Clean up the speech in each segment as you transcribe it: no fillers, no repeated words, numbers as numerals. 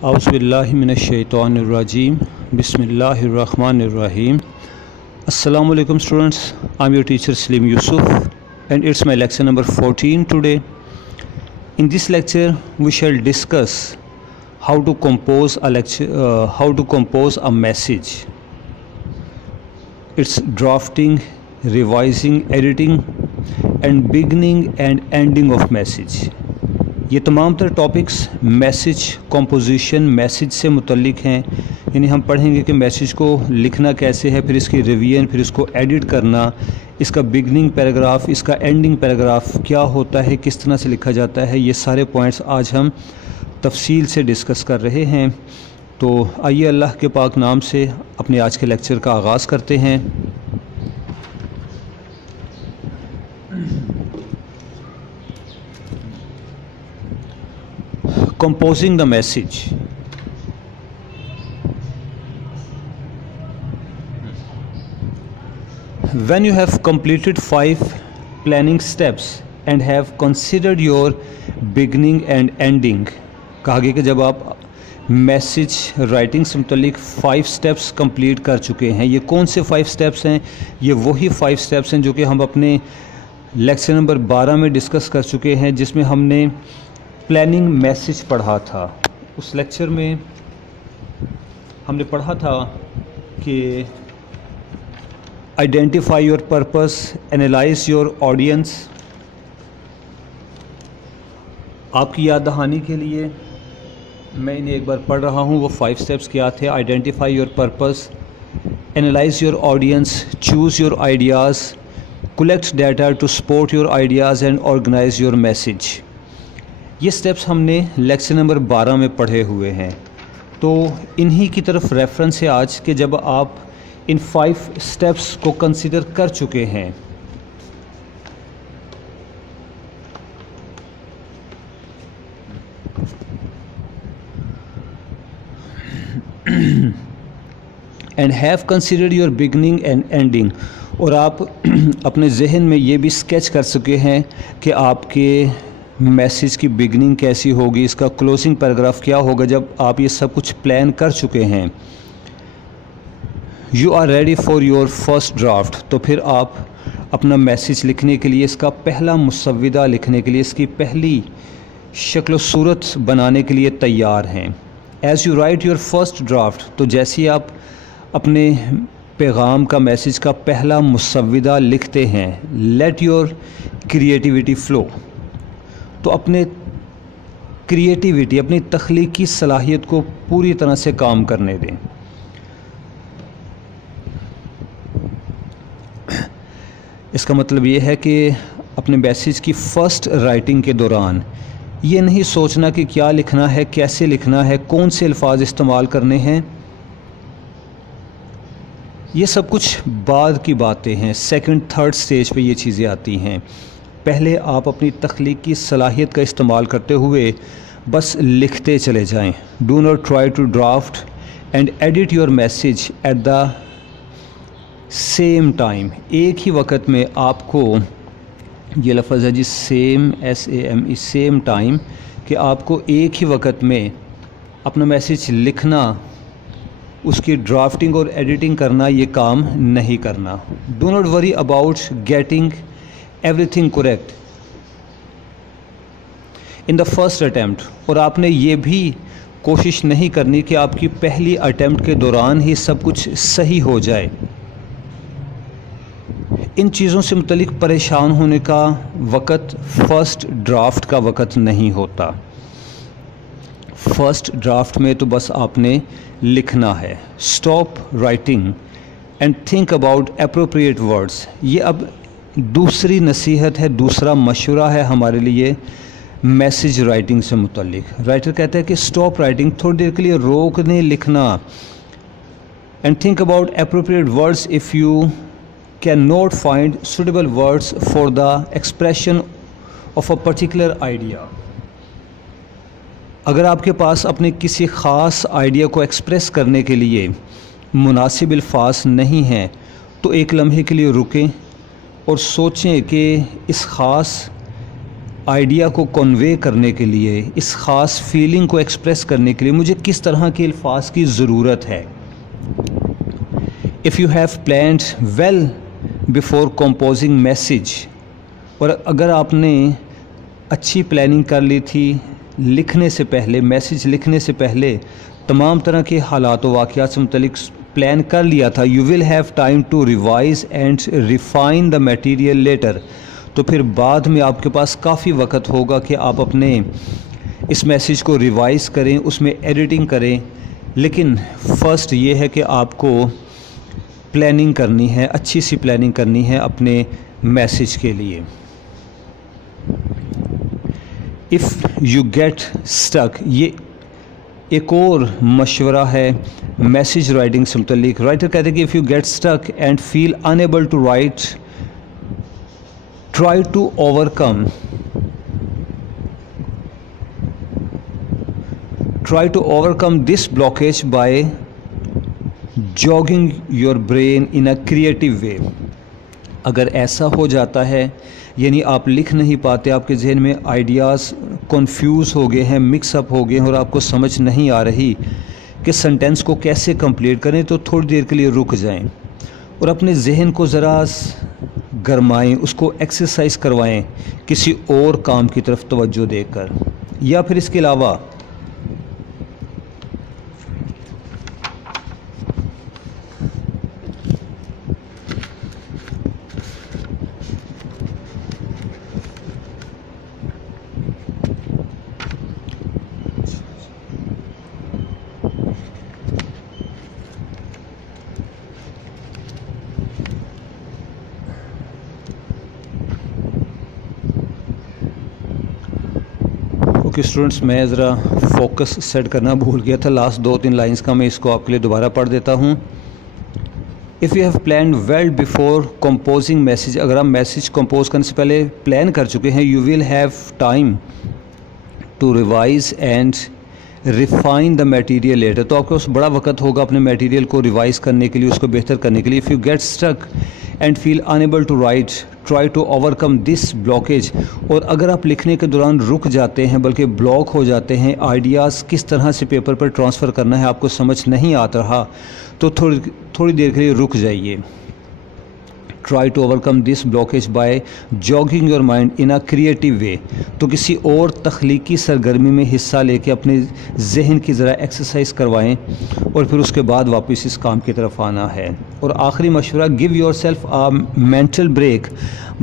Auzubillahi minash-shaytanir-rajim. Bismillahir-rahmanir-rahim. Assalamu alaikum students. I'm your teacher Salim Yusuf and it's my lecture number 14 today. In this lecture we shall discuss how to compose a message. It's drafting, revising, editing and beginning and ending of message. یہ تمام تر topics message composition message سے متعلق ہیں، یعنی ہم پڑھیں گے کہ میسیج کو لکھنا کیسے ہے، پھر اس کی ریویژن، پھر اس کو ایڈٹ کرنا، اس کا بگننگ پیراگراف، اس کا اینڈنگ پیراگراف کیا ہوتا ہے، کس طرح سے لکھا جاتا ہے، یہ سارے پوائنٹس آج ہم تفصیل سے ڈسکس کر رہے ہیں۔ تو آئیے اللہ کے پاک نام سے اپنے آج کے لیکچر کا آغاز کرتے ہیں۔ Composing the message. When you have completed 5 planning steps and have considered your beginning and ending، کہا گیا کہ جب آپ میسیج رائٹنگ سے متعلق 5 سٹیپس کمپلیٹ کر چکے ہیں، یہ کون سے 5 سٹیپس ہیں؟ یہ وہی 5 سٹیپس ہیں جو کہ ہم اپنے لیکچر نمبر 12 میں ڈسکس کر چکے ہیں، جس میں ہم نے پلاننگ میسیج پڑھا تھا۔ اس لیکچر میں ہم نے پڑھا تھا کہ identify your purpose, analyse your audience. آپ کی یاد دہانی کے لیے میں انہیں ایک بار پڑھ رہا ہوں۔ وہ 5 سٹیپس کیا تھے؟ Identify your purpose, analyse your audience, choose your ideas, collect data to support your ideas and organise your message. یہ سٹیپس ہم نے لیکچر نمبر 12 میں پڑھے ہوئے ہیں، تو انہی کی طرف ریفرنس ہے آج کہ جب آپ ان 5 سٹیپس کو کنسیڈر کر چکے ہیں and have considered your beginning and ending, اور آپ اپنے ذہن میں یہ بھی اسکیچ کر چکے ہیں کہ آپ کے میسیج کی بگننگ کیسی ہوگی، اس کا کلوزنگ پیراگراف کیا ہوگا۔ جب آپ یہ سب کچھ پلان کر چکے ہیں، you are ready for your first draft, تو پھر آپ اپنا میسیج لکھنے کے لیے، اس کا پہلا مسودہ لکھنے کے لیے، اس کی پہلی شکل و صورت بنانے کے لیے تیار ہیں۔ As you write your first draft, تو جیسے ہی آپ اپنے پیغام کا، میسیج کا پہلا مسودہ لکھتے ہیں، لیٹ یور کریٹیوٹی فلو، تو اپنے کریٹیوٹی، اپنی تخلیقی صلاحیت کو پوری طرح سے کام کرنے دیں۔ اس کا مطلب یہ ہے کہ اپنے میسیج کی فرسٹ رائٹنگ کے دوران یہ نہیں سوچنا کہ کیا لکھنا ہے، کیسے لکھنا ہے، کون سے الفاظ استعمال کرنے ہیں، یہ سب کچھ بعد کی باتیں ہیں، سیکنڈ تھرڈ سٹیج پہ یہ چیزیں آتی ہیں۔ پہلے آپ اپنی تخلیقی صلاحیت کا استعمال کرتے ہوئے بس لکھتے چلے جائیں۔ Do not try to draft and edit your message at the same time, ایک ہی وقت میں آپ کو، یہ لفظ ہے جی سیم، SAME، سیم ٹائم، کہ آپ کو ایک ہی وقت میں اپنا میسیج لکھنا، اس کی ڈرافٹنگ اور ایڈیٹنگ کرنا، یہ کام نہیں کرنا۔ Do not worry about getting everything correct in the first attempt، اور آپ نے یہ بھی کوشش نہیں کرنی کہ آپ کی پہلی اٹیمپٹ کے دوران ہی سب کچھ صحیح ہو جائے۔ ان چیزوں سے متعلق پریشان ہونے کا وقت فرسٹ ڈرافٹ کا وقت نہیں ہوتا۔ فرسٹ ڈرافٹ میں تو بس آپ نے لکھنا ہے۔ Stop writing and think about appropriate words, یہ اب دوسری نصیحت ہے، دوسرا مشورہ ہے ہمارے لیے میسیج رائٹنگ سے متعلق۔ رائٹر کہتا ہے کہ اسٹاپ رائٹنگ، تھوڑی دیر کے لیے روک دیں لکھنا، and think about appropriate words if you can not find suitable words for the expression of a particular idea. اگر آپ کے پاس اپنے کسی خاص آئیڈیا کو ایکسپریس کرنے کے لیے مناسب الفاظ نہیں ہیں، تو ایک لمحے کے لیے رکیں اور سوچیں کہ اس خاص آئیڈیا کو کنوے کرنے کے لیے، اس خاص فیلنگ کو ایکسپریس کرنے کے لیے مجھے کس طرح کے الفاظ کی ضرورت ہے۔ If you have planned well before composing message، اور اگر آپ نے اچھی پلاننگ کر لی تھی لکھنے سے پہلے، میسیج لکھنے سے پہلے تمام طرح کے حالات و واقعات سے متعلق پلان کر لیا تھا، you will have time to revise and refine the material later، تو پھر بعد میں آپ کے پاس کافی وقت ہوگا کہ آپ اپنے اس میسیج کو ریوائز کریں، اس میں ایڈیٹنگ کریں۔ لیکن فرسٹ یہ ہے کہ آپ کو پلاننگ کرنی ہے، اچھی سی پلاننگ کرنی ہے اپنے میسیج کے لیے۔ if you get stuck، یہ ایک اور مشورہ ہے میسیج رائٹنگ سے متعلق۔ رائٹر کہتے ہیں کہ if you get stuck and feel unable to write، try to overcome this blockage by jogging your brain in a creative way۔ اگر ایسا ہو جاتا ہے، یعنی آپ لکھ نہیں پاتے، آپ کے ذہن میں آئیڈیاز کنفیوز ہو گئے ہیں، مکس اپ ہو گئے ہیں اور آپ کو سمجھ نہیں آ رہی کہ سنٹینس کو کیسے کمپلیٹ کریں، تو تھوڑی دیر کے لیے رک جائیں اور اپنے ذہن کو ذرا گرمائیں، اس کو ایکسرسائز کروائیں کسی اور کام کی طرف توجہ دے کر۔ یا پھر اس کے علاوہ اسٹوڈنٹس، میں ذرا فوکس سیٹ کرنا بھول گیا تھا لاسٹ 2-3 لائنز کا، میں اس کو آپ کے لیے دوبارہ پڑھ دیتا ہوں۔ if you have planned well before composing message، اگر آپ میسیج کمپوز کرنے سے پہلے پلان کر چکے ہیں، you will have time to revise and refine the material later، تو آپ کے پاس بڑا وقت ہوگا اپنے میٹیریل کو ریوائز کرنے کے لیے، اس کو بہتر کرنے کے لیے۔ if you get stuck and feel unable to write، try to overcome this blockage، اور اگر آپ لکھنے کے دوران رک جاتے ہیں بلکہ بلاک ہو جاتے ہیں، آئیڈیاز کس طرح سے پیپر پر ٹرانسفر کرنا ہے آپ کو سمجھ نہیں آتا رہا، تو تھوڑی دیر کے لیے رک جائیے۔ try to overcome this blockage by jogging your mind in a creative way، تو کسی اور تخلیقی سرگرمی میں حصہ لے کے اپنے ذہن کی ذرا ایکسرسائز کروائیں اور پھر اس کے بعد واپس اس کام کی طرف آنا ہے۔ اور آخری مشورہ، give yourself a mental break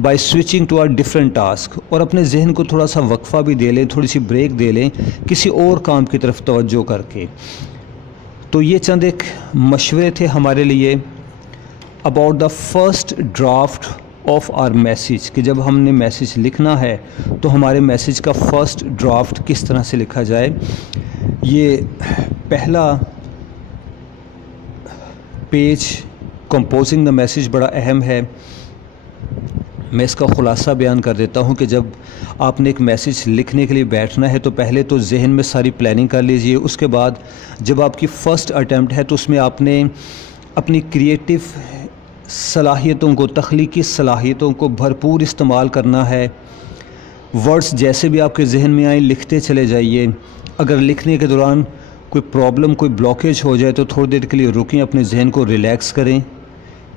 by switching to a different task، اور اپنے ذہن کو تھوڑا سا وقفہ بھی دے لیں، تھوڑی سی بریک دے لیں کسی اور کام کی طرف توجہ کر کے۔ تو یہ چند ایک مشورے تھے ہمارے لیے about the first draft of our message، کہ جب ہم نے میسیج لکھنا ہے تو ہمارے میسیج کا فرسٹ ڈرافٹ کس طرح سے لکھا جائے۔ یہ پہلا پیج کمپوزنگ دا میسیج بڑا اہم ہے۔ میں اس کا خلاصہ بیان کر دیتا ہوں کہ جب آپ نے ایک میسیج لکھنے کے لیے بیٹھنا ہے تو پہلے تو ذہن میں ساری پلاننگ کر لیجئے، اس کے بعد جب آپ کی فرسٹ اٹیمپٹ ہے تو اس میں آپ نے اپنی کریٹیو صلاحیتوں کو، تخلیقی صلاحیتوں کو بھرپور استعمال کرنا ہے۔ ورڈز جیسے بھی آپ کے ذہن میں آئیں لکھتے چلے جائیے۔ اگر لکھنے کے دوران کوئی پرابلم، کوئی بلاکیج ہو جائے تو تھوڑی دیر کے لیے رکیں، اپنے ذہن کو ریلیکس کریں۔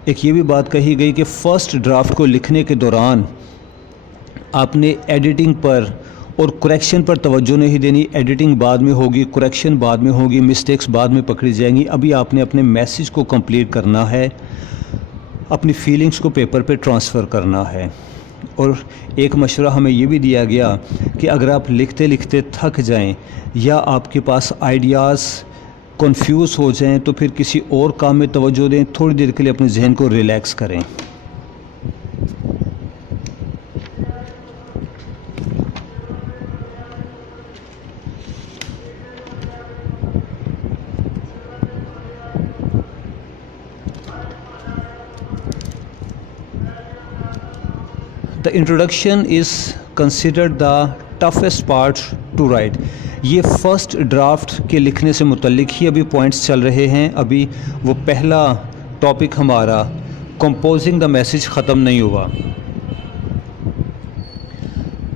ایک یہ بھی بات کہی گئی کہ فرسٹ ڈرافٹ کو لکھنے کے دوران آپ نے ایڈیٹنگ پر اور کریکشن پر توجہ نہیں دینی، ایڈیٹنگ بعد میں ہوگی، کریکشن بعد میں ہوگی، مسٹیکس بعد میں پکڑی جائیں گی۔ ابھی آپ نے اپنے میسیج کو کمپلیٹ کرنا ہے، اپنی فیلنگز کو پیپر پہ ٹرانسفر کرنا ہے۔ اور ایک مشورہ ہمیں یہ بھی دیا گیا کہ اگر آپ لکھتے لکھتے تھک جائیں یا آپ کے پاس آئیڈیاز کنفیوز ہو جائیں تو پھر کسی اور کام میں توجہ دیں، تھوڑی دیر کے لیے اپنے ذہن کو ریلیکس کریں۔ The introduction is considered the toughest part to write۔ یہ فرسٹ ڈرافٹ کے لکھنے سے متعلق ہی ابھی پوائنٹس چل رہے ہیں، ابھی وہ پہلا ٹاپک ہمارا کمپوزنگ دا میسیج ختم نہیں ہوا۔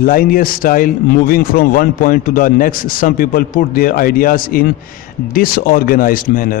linear style moving from one point to the next. Some people put their ideas in disorganized manner.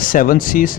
7 C's,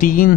3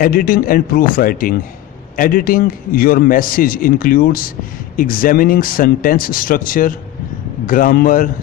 Editing and proofwriting. Editing your message includes examining sentence structure, grammar,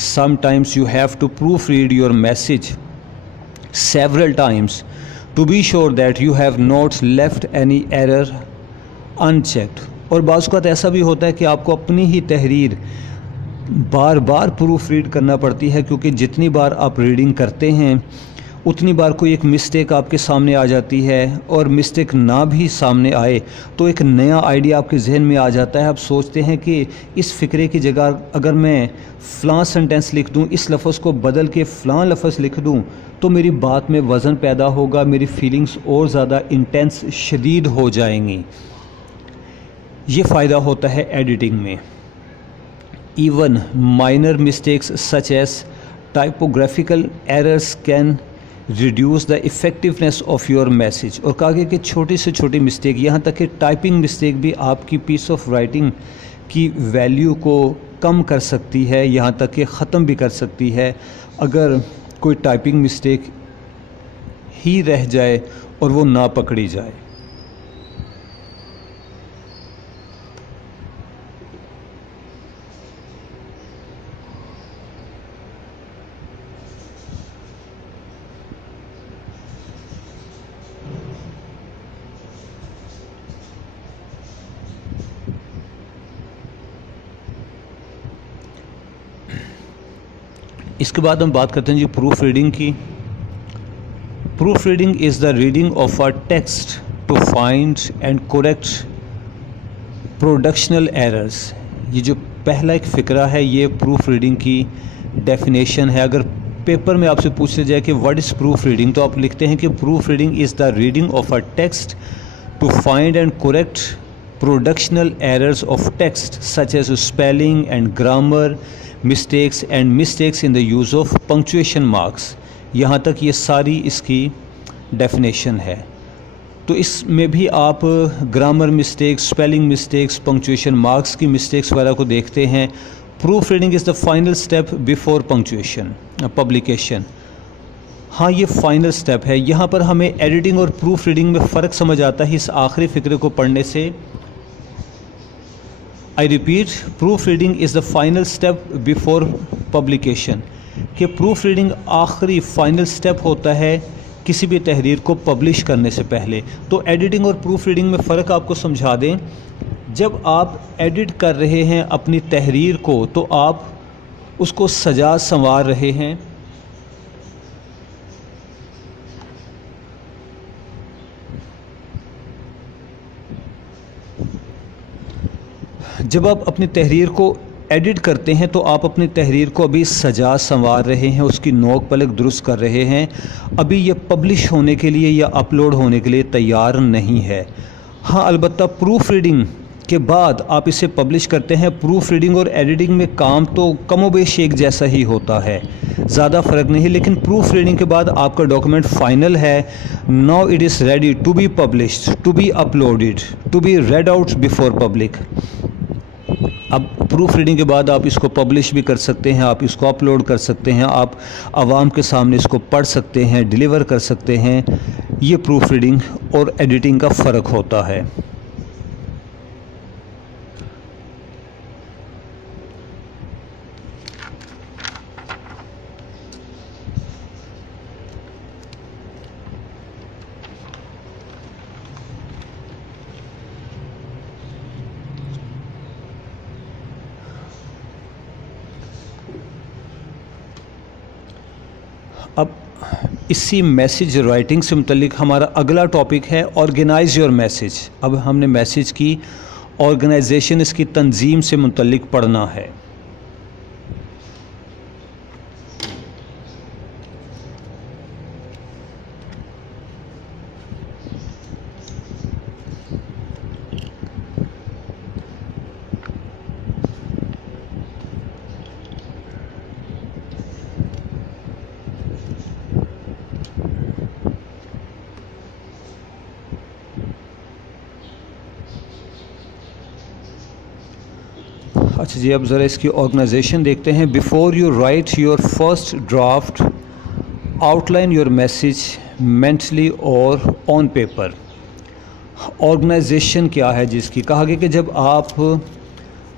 Sometimes you have to proofread your message several times to be sure that you have not left any error unchecked. اور بعض اوقات ایسا بھی ہوتا ہے کہ آپ کو اپنی ہی تحریر بار بار پروف ریڈ کرنا پڑتی ہے، کیونکہ جتنی بار آپ ریڈنگ کرتے ہیں اتنی بار کوئی ایک مسٹیک آپ کے سامنے آ جاتی ہے، اور مسٹیک نہ بھی سامنے آئے تو ایک نیا آئیڈیا آپ کے ذہن میں آ جاتا ہے. آپ سوچتے ہیں کہ اس فقرے کی جگہ اگر میں فلاں سنٹینس لکھ دوں، اس لفظ کو بدل کے فلاں لفظ لکھ دوں تو میری بات میں وزن پیدا ہوگا، میری فیلنگز اور زیادہ انٹینس شدید ہو جائیں گی. یہ فائدہ ہوتا ہے ایڈیٹنگ میں. Even minor mistakes such as typographical errors can reduce the effectiveness of your message. اور کہا گیا کہ چھوٹی سے چھوٹی مسٹیک، یہاں تک کہ ٹائپنگ مسٹیک بھی آپ کی پیس آف رائٹنگ کی ویلیو کو کم کر سکتی ہے، یہاں تک کہ ختم بھی کر سکتی ہے اگر کوئی ٹائپنگ مسٹیک ہی رہ جائے اور وہ نہ پکڑی جائے. اس کے بعد ہم بات کرتے ہیں جی پروف ریڈنگ کی. Proof reading is the reading of a text to find and correct productional errors. یہ جو پہلا ایک فقرہ ہے یہ پروف ریڈنگ کی ڈیفینیشن ہے. اگر پیپر میں آپ سے پوچھا جائے کہ واٹ از پروف ریڈنگ تو آپ لکھتے ہیں کہ proof reading is the reading of a text to find and correct productional errors of text such as spelling and grammar mistakes and mistakes in the use of punctuation marks. یہاں تک یہ ساری اس کی ڈیفینیشن ہے. تو اس میں بھی آپ grammar mistakes, spelling mistakes, punctuation marks کی مسٹیکس وغیرہ کو دیکھتے ہیں. Proof reading is the final step before punctuation publication. ہاں یہ فائنل اسٹیپ ہے. یہاں پر ہمیں ایڈیٹنگ اور پروف ریڈنگ میں فرق سمجھ آتا ہے اس آخری فقرے کو پڑھنے سے. I repeat, proofreading is the final step before publication. کہ پروف ریڈنگ آخری فائنل سٹیپ ہوتا ہے کسی بھی تحریر کو پبلش کرنے سے پہلے. تو ایڈیٹنگ اور پروف ریڈنگ میں فرق آپ کو سمجھا دیں. جب آپ ایڈٹ کر رہے ہیں اپنی تحریر کو تو آپ اس کو سجا سنوار رہے ہیں. جب آپ اپنی تحریر کو ایڈٹ کرتے ہیں تو آپ اپنی تحریر کو ابھی سجا سنوار رہے ہیں، اس کی نوک پلک درست کر رہے ہیں. ابھی یہ پبلش ہونے کے لیے یا اپلوڈ ہونے کے لیے تیار نہیں ہے. ہاں البتہ پروف ریڈنگ کے بعد آپ اسے پبلش کرتے ہیں. پروف ریڈنگ اور ایڈیٹنگ میں کام تو کم و بیش ایک جیسا ہی ہوتا ہے، زیادہ فرق نہیں. لیکن پروف ریڈنگ کے بعد آپ کا ڈاکومنٹ فائنل ہے. Now it is ready to be published, to be uploaded, to be read out before public. اب پروف ریڈنگ کے بعد آپ اس کو پبلش بھی کر سکتے ہیں، آپ اس کو اپلوڈ کر سکتے ہیں، آپ عوام کے سامنے اس کو پڑھ سکتے ہیں، ڈیلیور کر سکتے ہیں. یہ پروف ریڈنگ اور ایڈیٹنگ کا فرق ہوتا ہے. اب اسی میسیج رائٹنگ سے متعلق ہمارا اگلا ٹاپک ہے آرگنائز یور میسیج. اب ہم نے میسیج کی آرگنائزیشن، اس کی تنظیم سے متعلق پڑھنا ہے. اچھا جی، اب ذرا اس کی آرگنائزیشن دیکھتے ہیں. Before you write your first draft out line your message mentally اور آن پیپر. آرگنائزیشن کیا ہے جس کی کہا گیا کہ جب آپ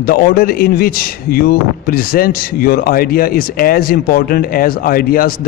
The order in which you present your idea is as important as ideas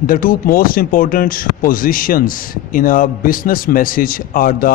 The two most important positions in a business message are the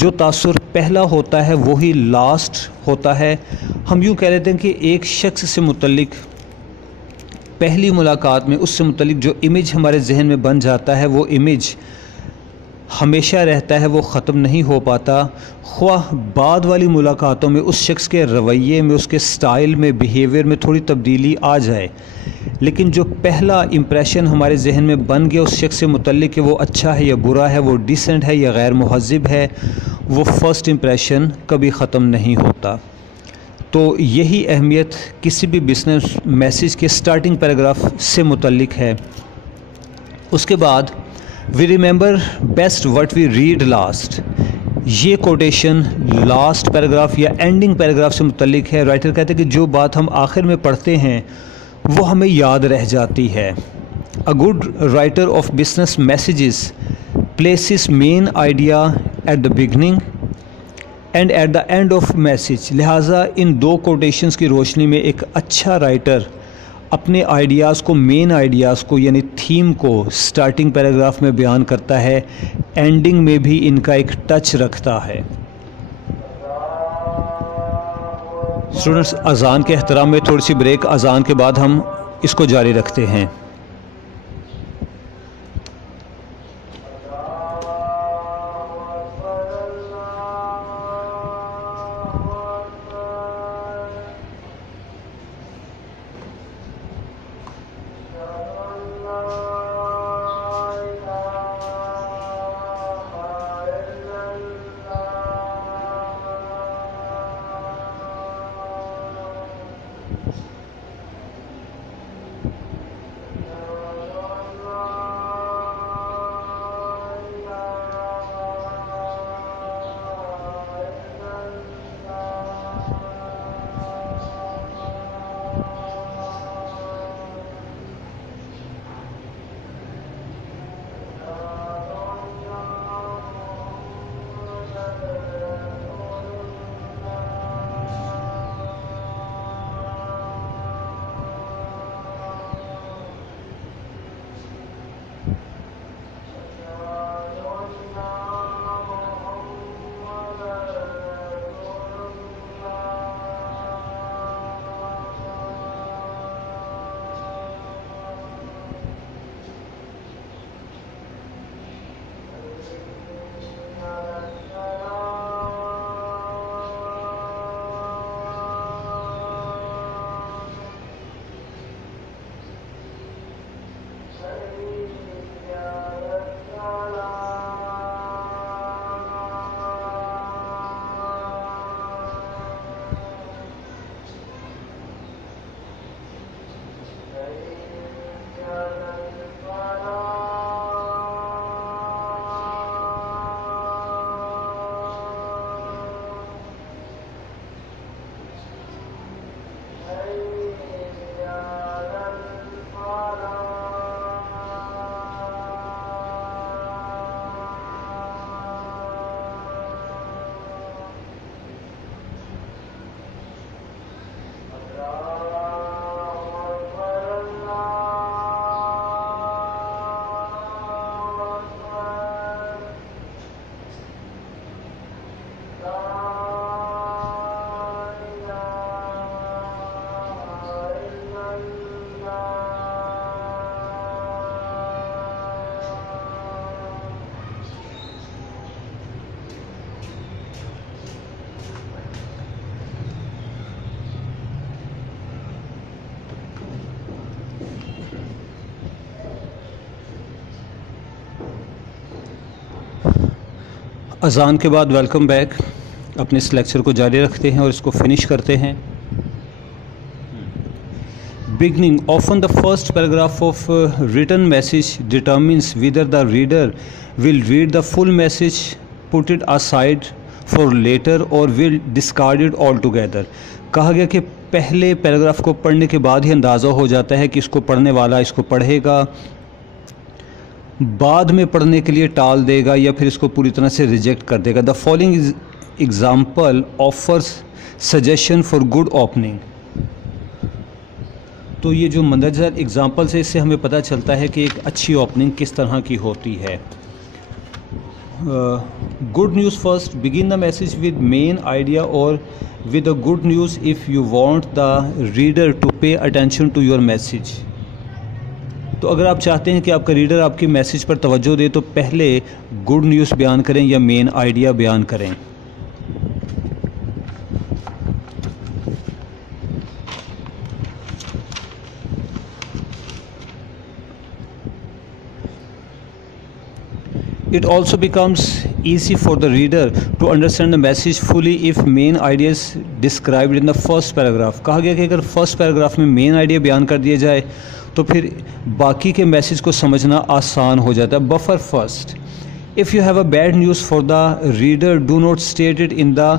جو تاثر پہلا ہوتا ہے وہی لاسٹ ہوتا ہے. ہم یوں کہہ لیتے ہیں کہ ایک شخص سے متعلق پہلی ملاقات میں اس سے متعلق جو امیج ہمارے ذہن میں بن جاتا ہے وہ امیج ہمیشہ رہتا ہے, وہ ختم نہیں ہو پاتا. خواہ بعد والی ملاقاتوں میں اس شخص کے رویے میں, اس کے سٹائل میں, بیہیویئر میں تھوڑی تبدیلی آ جائے, لیکن جو پہلا امپریشن ہمارے ذہن میں بن گیا اس شخص سے متعلق کہ وہ اچھا ہے یا برا ہے, وہ ڈیسنٹ ہے یا غیر مہذب ہے, وہ فرسٹ امپریشن کبھی ختم نہیں ہوتا. تو یہی اہمیت کسی بھی بزنس میسیج کے سٹارٹنگ پیراگراف سے متعلق ہے. اس کے بعد we remember best what we read last, یہ کوٹیشن لاسٹ پیراگراف یا اینڈنگ پیراگراف سے متعلق ہے. رائٹر کہتے ہیں کہ جو بات ہم آخر میں پڑھتے ہیں وہ ہمیں یاد رہ جاتی ہے. A good writer of business messages places main idea at the beginning and at the end of message. لہٰذا ان دو کوٹیشنز کی روشنی میں ایک اچھا رائٹر اپنے آئیڈیاز کو, مین آئیڈیاز کو یعنی تھیم کو سٹارٹنگ پیراگراف میں بیان کرتا ہے, اینڈنگ میں بھی ان کا ایک ٹچ رکھتا ہے. اسٹوڈنٹس, اذان کے احترام میں تھوڑی سی بریک, اذان کے بعد ہم اس کو جاری رکھتے ہیں. اذان کے بعد ویلکم بیک. اپنے اس لیکچر کو جاری رکھتے ہیں اور اس کو فنش کرتے ہیں. Beginning, often the first paragraph of written message determines whether the reader will read the full message, put it aside for later or will discard it altogether. کہا گیا کہ پہلے پیراگراف کو پڑھنے کے بعد ہی اندازہ ہو جاتا ہے کہ اس کو پڑھنے والا اس کو پڑھے گا, بعد میں پڑھنے کے لیے ٹال دے گا یا پھر اس کو پوری طرح سے ریجیکٹ کر دے گا. The following example offers suggestion for good opening. تو یہ جو مندرجہ ایگزامپلس ہے اس سے ہمیں پتہ چلتا ہے کہ ایک اچھی اوپننگ کس طرح کی ہوتی ہے. good news first. Begin the message with main idea or with the good news if you want the reader to pay attention to your message. تو اگر آپ چاہتے ہیں کہ آپ کا ریڈر آپ کی میسیج پر توجہ دے تو پہلے گڈ نیوز بیان کریں یا مین آئیڈیا بیان کریں. It also becomes easy for the reader to understand the message fully if main ideas described in the first paragraph. کہا گیا کہ اگر فرسٹ پیراگراف میں مین آئیڈیا بیان کر دیا جائے تو پھر باقی کے میسیج کو سمجھنا آسان ہو جاتا ہے. Buffer first. If you have a bad news for the reader, do not state it in the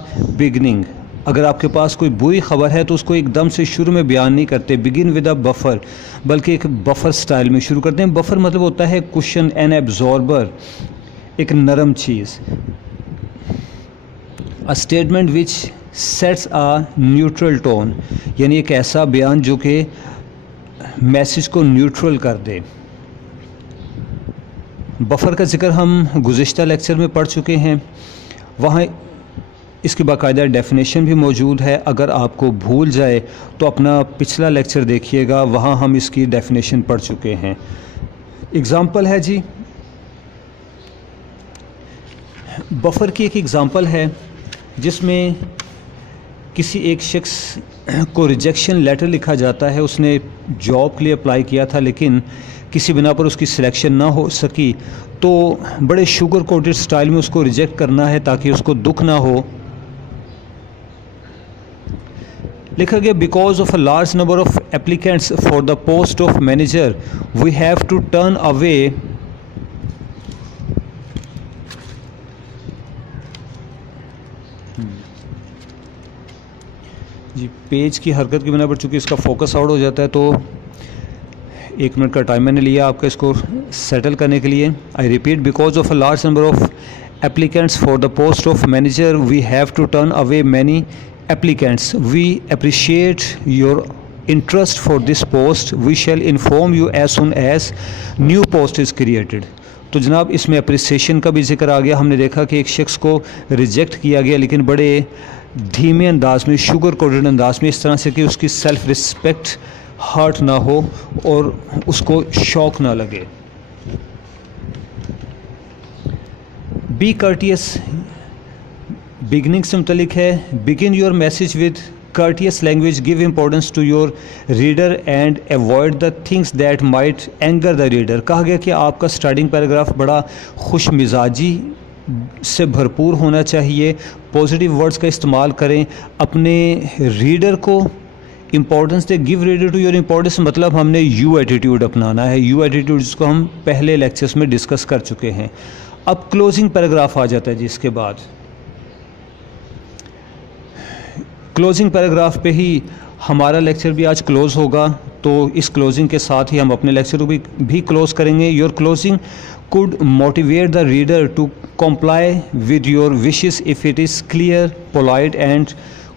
beginning. اگر آپ کے پاس کوئی بری خبر ہے تو اس کو ایک دم سے شروع میں بیان نہیں کرتے. begin with a buffer, بلکہ ایک بفر سٹائل میں شروع کرتے ہیں. بفر مطلب ہوتا ہے cushion and absorber, ایک نرم چیز. A statement which sets a neutral tone, یعنی ایک ایسا بیان جو کہ میسیج کو نیوٹرل کر دے. بفر کا ذکر ہم گزشتہ لیکچر میں پڑھ چکے ہیں, وہاں اس کی باقاعدہ ڈیفینیشن بھی موجود ہے. اگر آپ کو بھول جائے تو اپنا پچھلا لیکچر دیکھیے گا, وہاں ہم اس کی ڈیفینیشن پڑھ چکے ہیں. اگزامپل ہے جی, بفر کی ایک ایگزامپل ہے جس میں کسی ایک شخص کو ریجیکشن لیٹر لکھا جاتا ہے. اس نے جاب کے لیے اپلائی کیا تھا لیکن کسی بنا پر اس کی سلیکشن نہ ہو سکی, تو بڑے شوگر کوٹڈ سٹائل میں اس کو ریجیکٹ کرنا ہے تاکہ اس کو دکھ نہ ہو. لکھا گیا because of a large number of applicants for the post of manager we have to turn away جی پیج کی حرکت کی بنا پر چونکہ اس کا فوکس آؤٹ ہو جاتا ہے تو 1 منٹ کا ٹائم میں نے لیا آپ کا اس کو سیٹل کرنے کے لیے. I repeat, because of a large number of applicants for the post of manager we have to turn away many applicants. We appreciate your interest for this post. We shall inform you as soon as new post is created. تو جناب اس میں appreciation کا بھی ذکر آ گیا. ہم نے دیکھا کہ ایک شخص کو ریجیکٹ کیا گیا لیکن بڑے دھیمے انداز میں, شوگر کوٹڈ انداز میں, اس طرح سے کہ اس کی سیلف رسپیکٹ ہارٹ نہ ہو اور اس کو شوق نہ لگے. بی کارٹیس بگننگ سے متعلق ہے. Begin your message with courteous language, give importance to your reader and avoid the things that might anger the reader. کہا گیا کہ آپ کا سٹارٹنگ پیراگراف بڑا خوش مزاجی سے بھرپور ہونا چاہیے. پازیٹیو ورڈز کا استعمال کریں. اپنے ریڈر کو امپورٹنس دے. Give reader to your importance مطلب ہم نے یو ایٹیٹیوڈ اپنانا ہے. یو ایٹیٹیوڈ جس کو ہم پہلے لیکچرز میں ڈسکس کر چکے ہیں. اب کلوزنگ پیراگراف آ جاتا ہے جی. اس کے بعد کلوزنگ پیراگراف پہ ہی ہمارا لیکچر بھی آج کلوز ہوگا, تو اس کلوزنگ کے ساتھ ہی ہم اپنے لیکچر کو بھی کلوز کریں گے. Your closing could motivate the reader to comply with your wishes if it is clear, polite and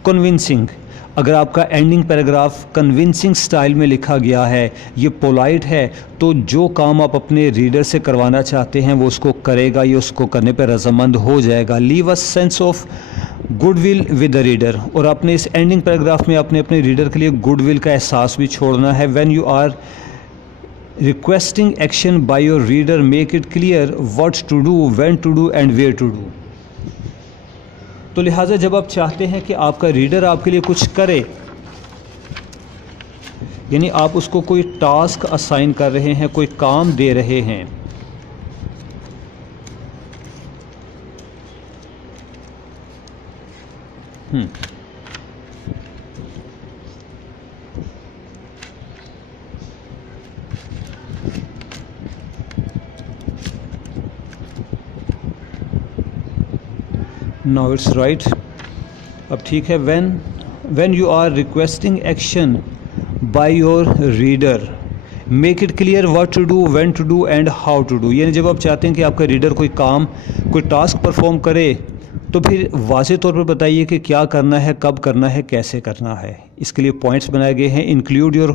convincing. اگر آپ کا اینڈنگ پیراگراف کنونسنگ سٹائل میں لکھا گیا ہے, یہ پولائٹ ہے, تو جو کام آپ اپنے ریڈر سے کروانا چاہتے ہیں وہ اس کو کرے گا, یہ اس کو کرنے پہ رضامند ہو جائے گا. Leave a sense of goodwill with the reader. اور اپنے اس اینڈنگ پیراگراف میں اپنے ریڈر کے لیے گڈ ول کا احساس بھی چھوڑنا ہے. When you are requesting action by your reader, make it clear what to do, when to do and where to do. تو لہٰذا جب آپ چاہتے ہیں کہ آپ کا ریڈر آپ کے لیے کچھ کرے, یعنی آپ اس کو کوئی ٹاسک اسائن کر رہے ہیں, کوئی کام دے رہے ہیں, Now it's right. اب ٹھیک ہے. when you are requesting action by your reader, make it clear what to do, when to do and how to do. یعنی جب آپ چاہتے ہیں کہ آپ کا ریڈر کوئی کام, کوئی ٹاسک پرفارم کرے, تو پھر واضح طور پر بتائیے کہ کیا کرنا ہے, کب کرنا ہے, کیسے کرنا ہے. اس کے لیے پوائنٹس بنائے گئے ہیں. Include your